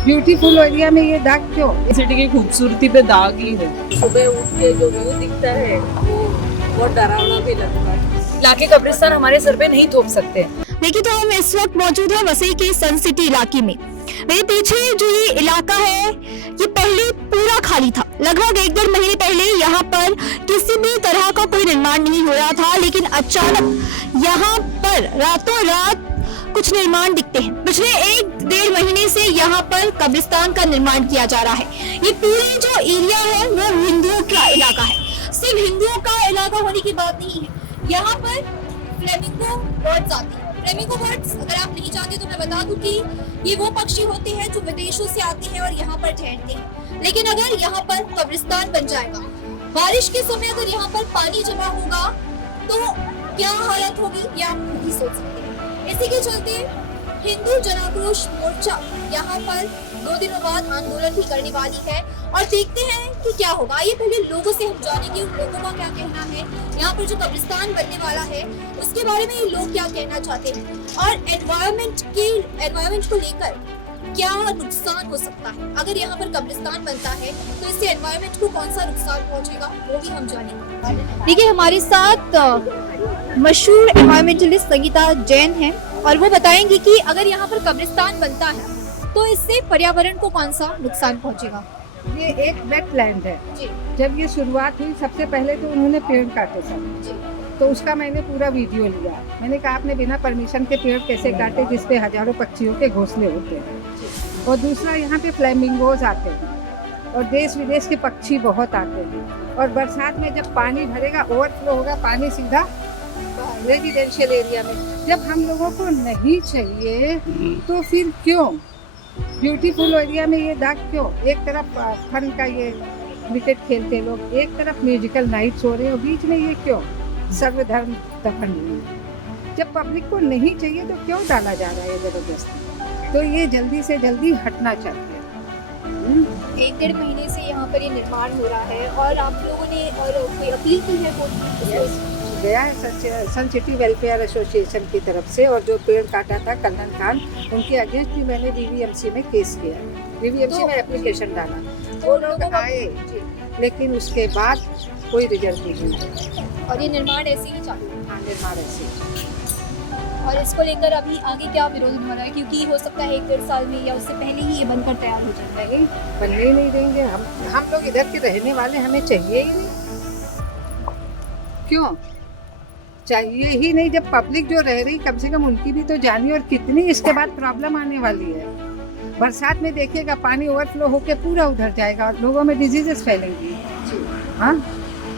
Beautiful area में ये दाग क्यों? सिटी की खूबसूरती पे दाग ही है। सुबह उठ के जो व्यू दिखता है वो बहुत डरावना भी लगता है। लाके कब्रिस्तान हमारे सर पे नहीं थोप सकते। देखिए तो हम इस वक्त मौजूद हैं वसई के सन सिटी इलाके में। मेरे पीछे जो ये इलाका है ये पहले पूरा खाली था। लगभग 1-1.5 महीने पहले यहाँ पर किसी भी तरह का कोई निर्माण नहीं हो रहा था, लेकिन अचानक यहाँ पर रातों रात कुछ निर्माण दिखते हैं। पिछले 1-1.5 महीने से यहाँ पर कब्रिस्तान का निर्माण किया जा रहा है। ये पूरी जो एरिया है वो हिंदुओं का इलाका है। सिर्फ हिंदुओं का इलाका होने की बात नहीं है, यहाँ पर फ्लेमिंगो बर्ड्स आते हैं। फ्लेमिंगो बर्ड्स अगर आप नहीं जानते तो मैं बता दूं कि ये वो पक्षी होते हैं जो विदेशों से आते हैं और यहाँ पर ठहरते हैं। लेकिन अगर यहाँ पर कब्रिस्तान बन जाएगा, बारिश के समय अगर यहाँ पर पानी जमा होगा तो क्या हालत होगी ये आप खुद ही सोच सकते हैं। इसी के चलते हिंदू जनाक्रोश मोर्चा यहाँ पर 2 दिनों बाद आंदोलन भी करने वाली है और देखते हैं कि क्या होगा। आइए पहले लोगों से हम जानेंगे उन लोगों का क्या कहना है, यहाँ पर जो कब्रिस्तान बनने वाला है उसके बारे में ये लोग क्या कहना चाहते हैं और एनवायरमेंट को लेकर क्या नुकसान हो सकता है। अगर यहाँ पर कब्रिस्तान बनता है तो इससे एनवायरमेंट को कौन सा नुकसान पहुँचेगा वो भी हम जानेंगे। देखिए हमारे साथ मशहूर एनवायरमेंटलिस्ट संगीता जैन है और वो बताएंगी कि अगर यहाँ पर कब्रिस्तान बनता है तो इससे पर्यावरण को कौन सा नुकसान पहुँचेगा। ये एक वेटलैंड है। जी जब ये शुरुआत हुई सबसे पहले तो उन्होंने पेड़ काटे सब, जी तो उसका मैंने पूरा वीडियो लिया। मैंने कहा आपने बिना परमिशन के पेड़ कैसे काटे जिसपे हजारों पक्षियों के घोंसले होते हैं। और दूसरा यहाँ पे फ्लेमिंगोज आते हैं और देश विदेश के पक्षी बहुत आते हैं। और बरसात में जब पानी भरेगा, ओवरफ्लो होगा पानी सीधा रेजिडेंशियल एरिया में। जब हम लोगों को नहीं चाहिए तो फिर क्यों ब्यूटीफुल एरिया में ये दाग क्यों? एक तरफ फन का ये क्रिकेट खेलते लोग, एक तरफ म्यूजिकल नाइट्स हो रहे हैं और बीच में ये क्यों सर्वधर्म दफन? जब पब्लिक को नहीं चाहिए तो क्यों डाला जा रहा है जबरदस्ती? तो ये जल्दी से जल्दी हटना चाहिए। 1-1.5 महीने से यहाँ पर ये निर्माण हो रहा है और आप लोगों ने और कोई अपील की है गया है सन सिटी वेलफेयर एसोसिएशन की तरफ से, और जो पेड़ काटा था कन्नन खान, उनके अगेंस्ट भी मैंने वीवीएमसी में केस किया, वीवीएमसी में एप्लीकेशन डाला। वो लोग आए लेकिन उसके बाद कोई रिजल्ट नहीं हुआ और ये निर्माण ऐसे ही चालू है। हाँ, निर्माण ऐसे ही। और इसको लेकर अभी आगे क्या विरोध हो रहा है, क्योंकि हो सकता है 1-1.5 साल में या उससे पहले ही ये बनकर तैयार हो जाए। नहीं, बनने ही नहीं देंगे। हम लोग इधर के रहने वाले, हमें चाहिए ही नहीं। क्यों चाहिए ही नहीं? जब पब्लिक जो रह रही कम से कम उनकी भी तो जानिए। और कितनी इसके बाद प्रॉब्लम आने वाली है। बरसात में देखिएगा पानी ओवरफ्लो होके पूरा उधर जाएगा और लोगों में डिजीजेस फैलेंगी। हाँ,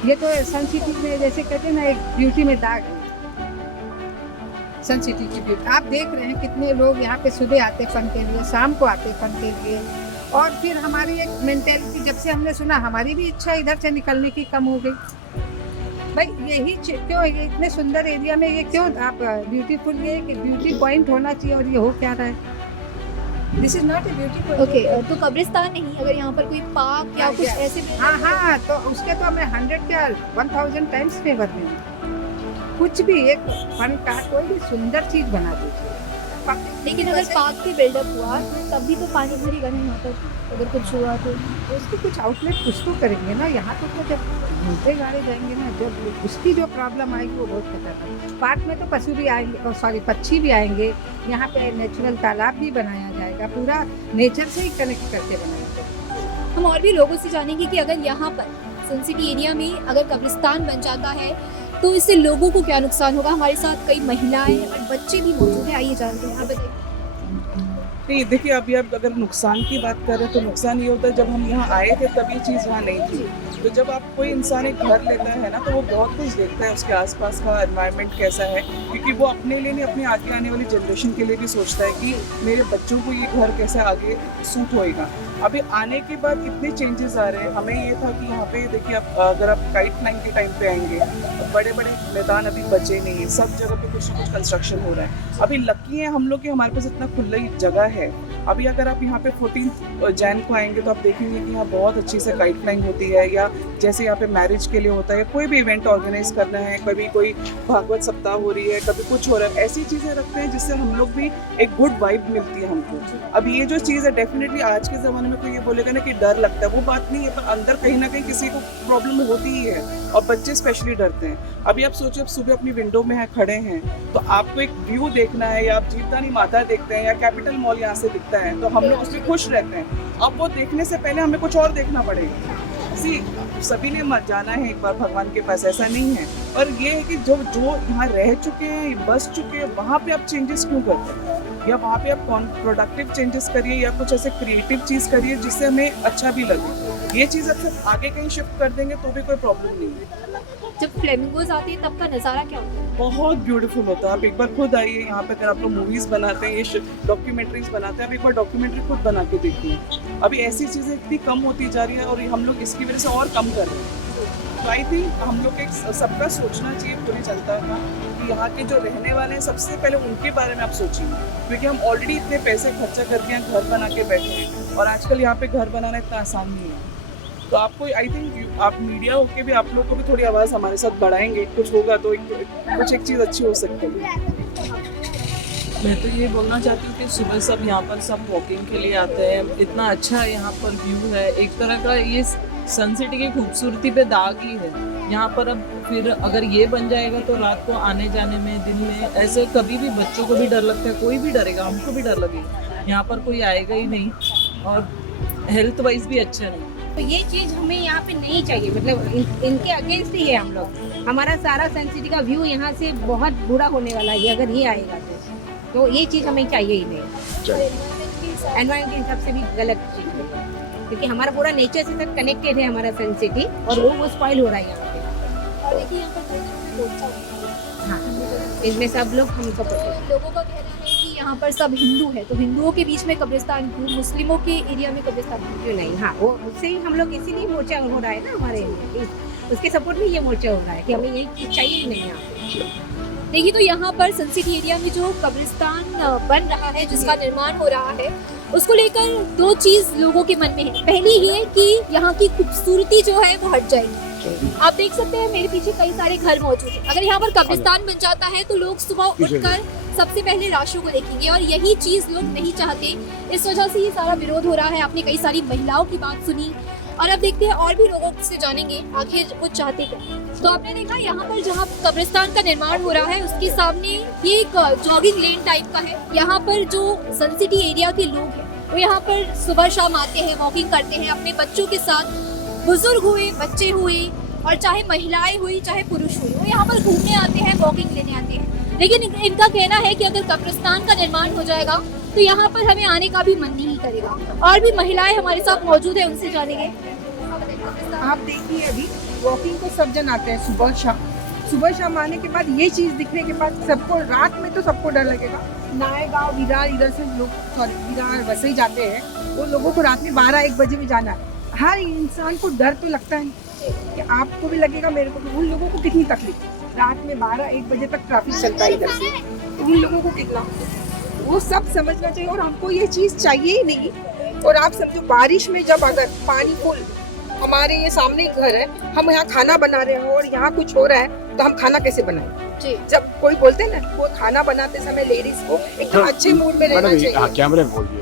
ये तो सन सिटी में जैसे कहते हैं ना, एक ब्यूटी में दाग है सन सिटी की ब्यूटी। आप देख रहे हैं कितने लोग यहाँ पे सुबह आते फन के लिए, शाम को आते फन के लिए। और फिर हमारी एक मेंटेलिटी, जब से हमने सुना हमारी भी इच्छा इधर से निकलने की कम हो गई। भाई यही क्यों, ये इतने सुंदर एरिया में ये क्यों आप ब्यूटीफुल, ये कि ब्यूटी पॉइंट होना चाहिए और ये हो क्या रहा है? This is not a beauty point. Okay, तो कब्रिस्तान नहीं, अगर यहाँ पर कोई पार्क या कुछ ऐसे हाँ, तो उसके तो मैं 100 क्या 1000 टाइम्स फेवर में। कुछ भी एक फन का कोई भी सुंदर चीज बना दीजिए। लेकिन अगर पार्क की बिल्डअप हुआ तभी तो पानी भरेगा नहीं यहाँ पर, अगर कुछ हुआ तो उसकी कुछ आउटलेट कुछ तो करेंगे ना। यहाँ तो जब घूमते गाड़े जाएंगे ना, जब उसकी जो प्रॉब्लम आएगी वो बहुत खतरनाक। पार्क में तो पशु भी आएंगे, सॉरी पक्षी भी आएंगे। यहाँ पे नेचुरल तालाब भी बनाया जाएगा, पूरा नेचर से ही कनेक्ट करके बनाया जाएगा। हम और भी लोगों से जानेंगे कि अगर यहाँ पर सन सिटी एरिया में अगर कब्रिस्तान बन जाता है तो इससे लोगों को क्या नुकसान होगा। हमारे साथ कई महिलाएं और बच्चे भी मौजूद हैं, आइए जानते हैं। आप बताइए। नहीं, देखिए अभी आप अगर नुकसान की बात करें तो नुकसान ये होता है जब हम यहाँ आए थे तब ये चीज़ यहाँ नहीं थी। तो जब आप कोई इंसान एक घर लेता है ना तो वो बहुत कुछ देखता है, उसके आसपास का एनवायरनमेंट कैसा है, क्योंकि वो अपने लिए नहीं अपने आगे आने वाली जनरेशन के लिए भी सोचता है कि मेरे बच्चों को ये घर कैसे आगे सूट होएगा। अभी आने के बाद इतने चेंजेस आ रहे हैं। हमें ये था कि यहाँ पे देखिए अगर आप काइट नाइन के टाइम पे आएंगे, बड़े बड़े मैदान अभी बचे नहीं है, सब जगह पे कुछ ना कुछ कंस्ट्रक्शन हो रहा है। अभी लकी है हम लोग कि हमारे पास इतना खुला जगह है अभी अगर आप यहाँ पे 14 जैन को आएंगे तो आप देखेंगे कि यहाँ बहुत अच्छी से काइट फ्लाइंग होती है, या जैसे यहाँ पे मैरिज के लिए होता है, कोई भी इवेंट ऑर्गेनाइज करना है, कभी कोई भागवत सप्ताह हो रही है, कभी कुछ हो रहा है, ऐसी चीज़ें रखते हैं जिससे हम लोग भी एक गुड वाइब मिलती है हमको। अब ये जो चीज़ है डेफिनेटली आज के ज़माने में कोई ये बोलेगा ना कि डर लगता है, वो बात नहीं है, पर अंदर कहीं ना कहीं किसी को प्रॉब्लम होती ही है, और बच्चे स्पेशली डरते हैं। अभी आप सोचो, आप सुबह अपनी विंडो में खड़े हैं तो आपको एक व्यू देखना है, या आप जीवदानी माता देखते हैं, या कैपिटल मॉल यहाँ से दिखता है, तो हम लोग उसमें खुश रहते हैं। अब वो देखने से पहले हमें कुछ और देखना पड़ेगा। सभी ने मत जाना है एक बार भगवान के पास, ऐसा नहीं है। और ये है कि जो यहाँ रह चुके हैं, बस चुके हैं, वहाँ पे आप चेंजेस क्यों करते हैं, या वहाँ पे आप प्रोडक्टिव चेंजेस करिए, या कुछ ऐसे क्रिएटिव चीज़ करिए जिससे हमें अच्छा भी लगे। ये चीज़ अगर आगे कहीं शिफ्ट कर देंगे तो भी कोई प्रॉब्लम नहीं है। जब फ्लेमिंगोज आते हैं तब का नज़ारा क्या होता है? बहुत ब्यूटीफुल होता है। आप एक बार खुद आइए यहाँ पे, अगर आप लोग मूवीज़ बनाते हैं, ये डॉक्यूमेंट्रीज बनाते हैं, आप एक बार डॉक्यूमेंट्री खुद बना के देखिए। अभी ऐसी चीज़ें इतनी कम होती जा रही है और हम लोग इसकी वजह से और कम कर रहे हैं। तो आई थिंक हम लोग एक सबका सोचना चाहिए पूरी जनता का कि यहाँ के जो रहने वाले हैं सबसे पहले उनके बारे में आप सोचिए, क्योंकि हम ऑलरेडी इतने पैसे खर्चा करके यहाँ घर बना के बैठे हैं, और आजकल यहाँ पे घर बनाना इतना आसान नहीं है। तो आपको आई थिंक आप मीडिया होके भी आप लोग को भी थोड़ी आवाज़ हमारे साथ बढ़ाएंगे, कुछ होगा तो कुछ एक चीज़ अच्छी हो सकती है। मैं तो ये बोलना चाहती हूँ कि सुबह सब यहाँ पर सब वॉकिंग के लिए आते हैं, इतना अच्छा यहाँ पर व्यू है, एक तरह का ये सन सिटी की खूबसूरती पे दाग ही है यहाँ पर। अब फिर अगर ये बन जाएगा तो रात को आने जाने में, दिन में, ऐसे कभी भी बच्चों को भी डर लगता है, कोई भी डरेगा, हमको भी डर लगेगा, यहाँ पर कोई आएगा ही नहीं, और हेल्थ वाइज भी अच्छा नहीं। तो ये चीज़ हमें यहाँ पे नहीं चाहिए, मतलब इनके अगेंस्ट ही है हम लोग। हमारा सारा सन सिटी का व्यू यहाँ से बहुत बुरा होने वाला है अगर ये आएगा तो ये चीज़ हमें चाहिए ही नहीं। एनवायरमेंट के हिसाब से भी गलत चीज़ है, क्योंकि हमारा पूरा नेचर से सब कनेक्टेड है हमारा सन सिटी, और वो स्पॉइल हो रहा है यहाँ पे। और देखिए यहाँ पर हाँ, इसमें सब लोग हम सपोर्ट। लोगों का कहना है कि यहाँ पर सब हिंदू है, तो हिंदुओं के बीच में कब्रिस्तान क्यों, मुस्लिमों के एरिया में कब्रिस्तान क्यों? नहीं, हाँ, वो उससे ही हम लोग इसीलिए मोर्चा हो रहा है ना हमारे, उसके सपोर्ट में ये मोर्चा हो रहा है कि हमें यही चीज़ चाहिए ही नहीं यहाँ पे। देखिए, तो यहाँ पर सन सिटी एरिया में जो कब्रिस्तान बन रहा है, जिसका निर्माण हो रहा है, उसको लेकर दो चीज़ लोगों के मन में है। पहली ये कि यहाँ की खूबसूरती जो है वो हट जाएगी। आप देख सकते हैं मेरे पीछे कई सारे घर मौजूद हैं। अगर यहाँ पर कब्रिस्तान बन जाता है तो लोग सुबह उठकर सबसे पहले लाशों को देखेंगे, और यही चीज़ लोग नहीं चाहते। इस वजह से ये सारा विरोध हो रहा है। आपने कई सारी महिलाओं की बात सुनी, और अब देखते हैं और भी लोगों से जानेंगे आखिर वो चाहते क्या। तो आपने देखा यहाँ पर जहाँ कब्रिस्तान का निर्माण हो रहा है उसके सामने ये एक जॉगिंग लेन टाइप का है। यहाँ पर जो सन सिटी एरिया के लोग हैं वो यहाँ पर सुबह शाम आते हैं, वॉकिंग करते हैं अपने बच्चों के साथ। बुजुर्ग हुए, बच्चे हुए, और चाहे महिलाएं हुई चाहे पुरुष हुए, वो यहाँ पर घूमने आते हैं, वॉकिंग लेने आते हैं। लेकिन इनका कहना है कि अगर कब्रिस्तान का निर्माण हो जाएगा तो यहाँ पर हमें आने का भी मन नहीं करेगा। और भी महिलाएं हमारे साथ मौजूद है, उनसे जानेंगे। आप देखिए, अभी वॉकिंग को सब जन आते हैं सुबह शाम आने के बाद ये चीज़ दिखने के बाद सबको रात में तो सबको डर लगेगा। नायगांव, विरार, इधर से लोग विरार वसई जाते हैं, वो लोगों को रात में 12-1 बजे भी जाना है। हर इंसान को डर तो लगता है कि आपको भी लगेगा, मेरे को भी। उन लोगों को कितनी तकलीफ, रात में 12-1 बजे तक ट्रैफिक चलता है इधर से, तो उन लोगों को कितना, वो सब समझना चाहिए। और हमको ये चीज़ चाहिए ही नहीं। और आप समझो, बारिश में जब अगर पानी फुल, हमारे ये सामने घर है, हम यहाँ खाना बना रहे हो और यहाँ कुछ हो रहा है तो हम खाना कैसे बनाएं? जब कोई बोलते हैं ना, वो खाना बनाते समय लेडीज को एकदम अच्छे मूड में रहना चाहिए,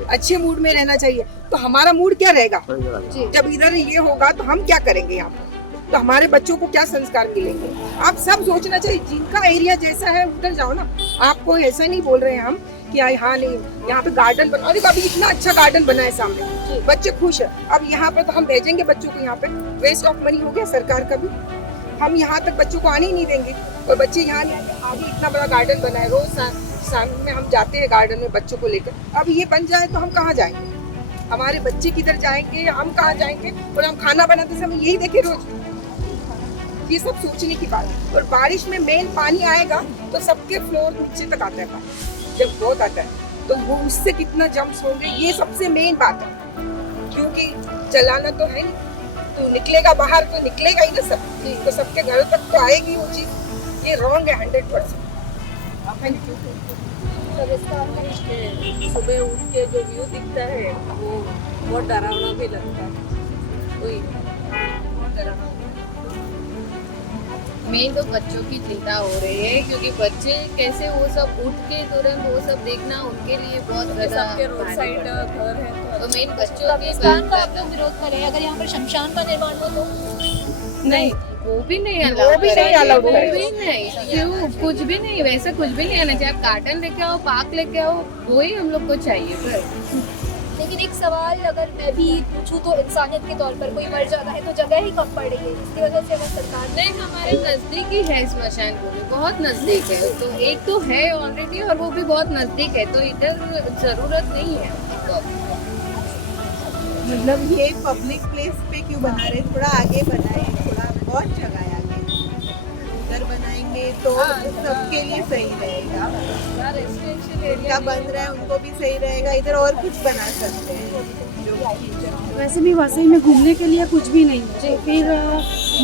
अच्छे मूड में रहना चाहिए। तो हमारा मूड क्या रहेगा जब इधर ये होगा तो हम क्या करेंगे यहाँ पर? तो हमारे बच्चों को क्या संस्कार मिलेंगे? आप सब सोचना चाहिए, जिनका एरिया जैसा है उधर जाओ ना। आपको ऐसा नहीं बोल रहे हैं हम कि हाँ नहीं, यहाँ पे गार्डन बना, अरे अभी इतना अच्छा गार्डन बना है सामने, बच्चे खुश है। अब यहाँ पे तो हम भेजेंगे बच्चों को, यहाँ पे वेस्ट ऑफ मनी हो गया सरकार का भी। हम यहाँ तक बच्चों को आने ही नहीं देंगे, और बच्चे यहाँ नहीं आएंगे। आगे इतना बड़ा गार्डन बना है, रोज शाम में हम जाते हैं गार्डन में बच्चों को लेकर। अब ये बन जाए तो हम कहाँ जाएंगे? हमारे बच्चे किधर जाएंगे, हम कहाँ जाएंगे? और हम खाना बनाते समय यही देखे रोज। ये सब सोचने की बात है। और बारिश में मेन पानी आएगा तो सबके फ्लोर नीचे तक आता है पानी, जब बहुत आता है तो वो उससे कितना जम्प्स होंगे, ये सबसे मेन बात है। क्योंकि चलाना तो है नहीं, तो निकलेगा बाहर तो निकलेगा ही ना सब, तो सबके घर तक तो आएगी वो चीज़। ये रॉन्ग है 100%। कब्रिस्तान में सुबह उठ के जो व्यू दिखता है वो बहुत डरावना भी लगता है। वही बहुत डरावना। मेन तो बच्चों की चिंता हो रही है, क्योंकि बच्चे कैसे वो सब उठ के तुरंत वो सब देखना उनके लिए बहुत ज्यादा सबके रोड साइड घर है तो मेन बच्चों की कब्रिस्तान का आप लोग विरोध करें, अगर यहाँ पर शमशान का निर्माण हो तो नहीं, वो भी नहीं वो भी नहीं allowed वो है। भी नहीं, क्यों कुछ भी नहीं, वैसा कुछ भी नहीं आना चाहिए। आप कार्टन लेके आओ, पार्क लेके आओ, वही हम लोग को चाहिए बस। लेकिन एक सवाल अगर मैं भी पूछूं तो इंसानियत के तौर पर कोई मर जाता है तो जगह ही कम पड़ रही है, इसकी वजह से अगर सरकार ने नहीं, हमारे नजदीक ही है स्मशान भूमि, बहुत नजदीक है। तो एक तो है ऑलरेडी और वो भी बहुत नजदीक है, तो इधर जरूरत नहीं है तो। मतलब ये पब्लिक प्लेस पे क्यों बना रहे, थोड़ा आगे बनाए, थोड़ा बहुत जगह है आगे, उधर बनाएंगे तो सबके लिए सही रहेगा। रेजिडेंशियल क्या एरिया बन रहा है उनको भी सही रहेगा, इधर और कुछ बना सकते हैं जो वैसे भी वसई में घूमने के लिए कुछ भी नहीं है, फिर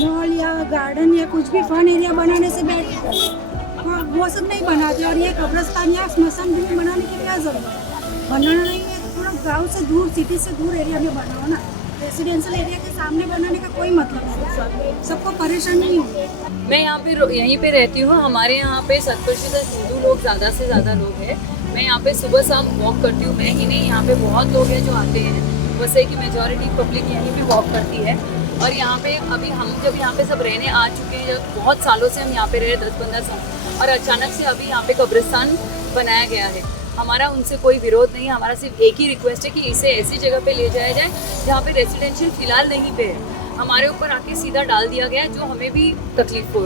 मॉल या गार्डन या कुछ भी फन एरिया बनाने से बेटर वो सब नहीं बनाते। और ये कब्रिस्तान या स्मशान भूमि बनाने की क्या जरूरत है, बनाना नहीं है तो थोड़ा गांव से दूर, सिटी से दूर एरिया में बनाओ ना। रेसिडेंशियल एरिया के सामने बनाने का कोई मतलब नहीं, सबको परेशानी नहीं होगी। मैं यहाँ पे यहीं पे रहती हूँ। हमारे यहाँ पे 70% हिंदू लोग ज़्यादा से ज़्यादा लोग हैं। मैं यहाँ पे सुबह शाम वॉक करती हूँ। मैं ही नहीं, यहाँ पे बहुत लोग हैं जो आते हैं। वैसे की मेजॉरिटी पब्लिक यहीं पे वॉक करती है। और यहाँ पे अभी हम जब यहाँ पे सब रहने आ चुके हैं, बहुत सालों से हम यहाँ पे रहे, 10-15 साल, और अचानक से अभी यहाँ पे कब्रिस्तान बनाया गया है। हमारा उनसे कोई विरोध नहीं है, हमारा सिर्फ एक ही रिक्वेस्ट है कि इसे ऐसी जगह पे ले जाया जाए जहाँ पे रेजिडेंशियल फिलहाल नहीं पे है। हमारे ऊपर आके सीधा डाल दिया गया है, जो हमें भी तकलीफ हो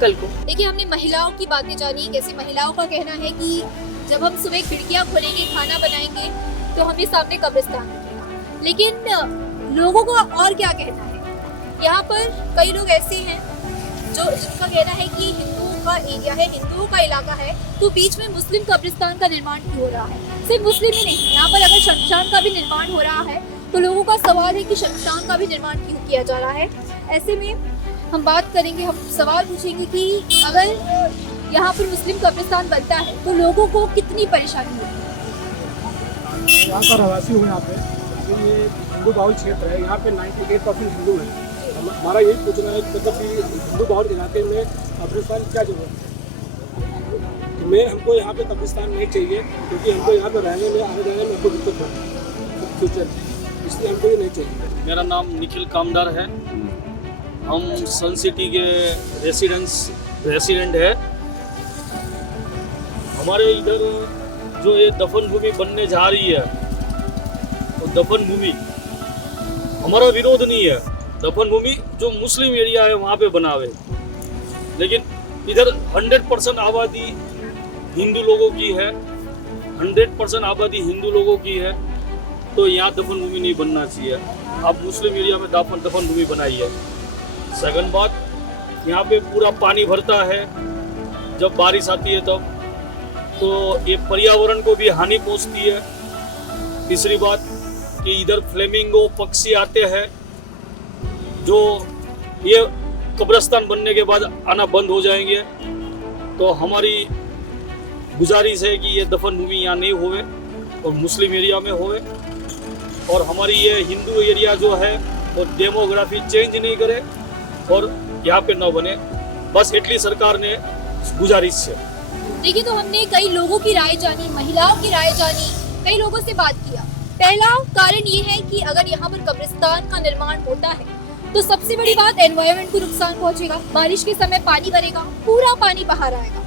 कल को। देखिए, हमने महिलाओं की बातें जानी। कैसे महिलाओं का कहना है कि जब हम सुबह खिड़कियां खोलेंगे, खाना बनाएंगे तो हमें सामने कब्रिस्तान दिखेगा। लेकिन लोगों का और क्या कहना है, यहाँ पर कई लोग ऐसे हैं जो जिनका कहना है कि हिंदुओं का एरिया है, हिंदुओं का इलाका है, तो बीच में मुस्लिम कब्रिस्तान का निर्माण क्यों हो रहा है। सिर्फ मुस्लिम ही नहीं, यहाँ पर अगर शमशान का भी निर्माण हो रहा है तो लोगों का सवाल है कि शमशान का भी निर्माण क्यों किया जा रहा है। ऐसे में हम बात करेंगे, हम सवाल पूछेंगे कि अगर यहाँ पर मुस्लिम कब्रिस्तान बनता है तो लोगों को कितनी परेशानी होगी। यहाँ का रहवासी हूँ। यहाँ पे ये हिंदू बाहुल क्षेत्र है, यहाँ पे 98% हिंदू है। हमारा यही पूछना है कि मतलब कि हिंदू बाहुल इलाके में कब्रिस्तान क्या जरूरत है। हमको यहाँ पे कब्रिस्तान नहीं चाहिए, क्योंकि हमको यहाँ पे रहने में, आने जाने में हमको दिक्कत है फ्यूचर, इसलिए हमको ये नहीं चाहिए। मेरा नाम निखिल कामदार है। हम सन सिटी के रेसिडेंट है। हमारे इधर जो ये दफन भूमि बनने जा रही है, तो दफन भूमि हमारा विरोध नहीं है। दफन भूमि जो मुस्लिम एरिया है वहाँ पे बनावे, लेकिन इधर 100% आबादी हिंदू लोगों की है, 100% आबादी हिंदू लोगों की है, तो यहाँ दफन भूमि नहीं बनना चाहिए। आप मुस्लिम एरिया में दफन भूमि बनाइए। सेकंड बात, यहाँ पे पूरा पानी भरता है जब बारिश आती है तब, तो ये पर्यावरण को भी हानि पहुँचती है। तीसरी बात कि इधर फ्लेमिंगो पक्षी आते हैं, जो ये कब्रिस्तान बनने के बाद आना बंद हो जाएंगे। तो हमारी गुजारिश है कि ये दफन भूमि यहाँ नहीं होवे और मुस्लिम एरिया में होवे, और हमारी ये हिंदू एरिया जो है वो डेमोग्राफी चेंज नहीं करे और यहाँ पे न बने, बस इटली सरकार ने गुजारिश है। देखिए, तो हमने कई लोगों की राय जानी, महिलाओं की राय जानी, कई लोगों से बात किया। पहला कारण ये है कि अगर यहाँ पर कब्रिस्तान का निर्माण होता है तो सबसे बड़ी बात, एनवायरनमेंट को नुकसान पहुंचेगा। बारिश के समय पानी भरेगा, पूरा पानी बाहर आएगा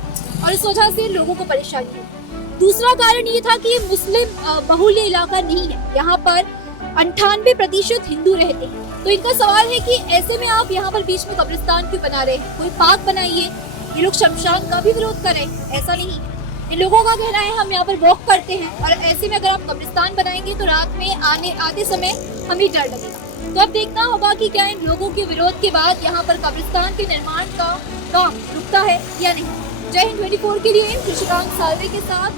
और इस वजह से लोगों को परेशानी होगी। दूसरा कारण ये था कि ये मुस्लिम बहुल्य इलाका नहीं है, यहाँ पर 98% हिंदू रहते हैं। तो इनका सवाल है कि ऐसे में आप यहाँ पर बीच में कब्रिस्तान क्यों बना रहे हैं, कोई पार्क बनाइए। ये लोग शमशान का भी विरोध करें, ऐसा नहीं है। इन लोगों का कहना है हम यहाँ पर वॉक करते हैं, और ऐसे में अगर आप कब्रिस्तान बनाएंगे तो रात में आते समय हमें डर लगेगा। तो अब देखना होगा कि क्या इन लोगों के विरोध के बाद यहाँ पर कब्रिस्तान के निर्माण का काम रुकता है या नहीं। जय हिंद 24 के लिए कृषिकांत सालवे के साथ।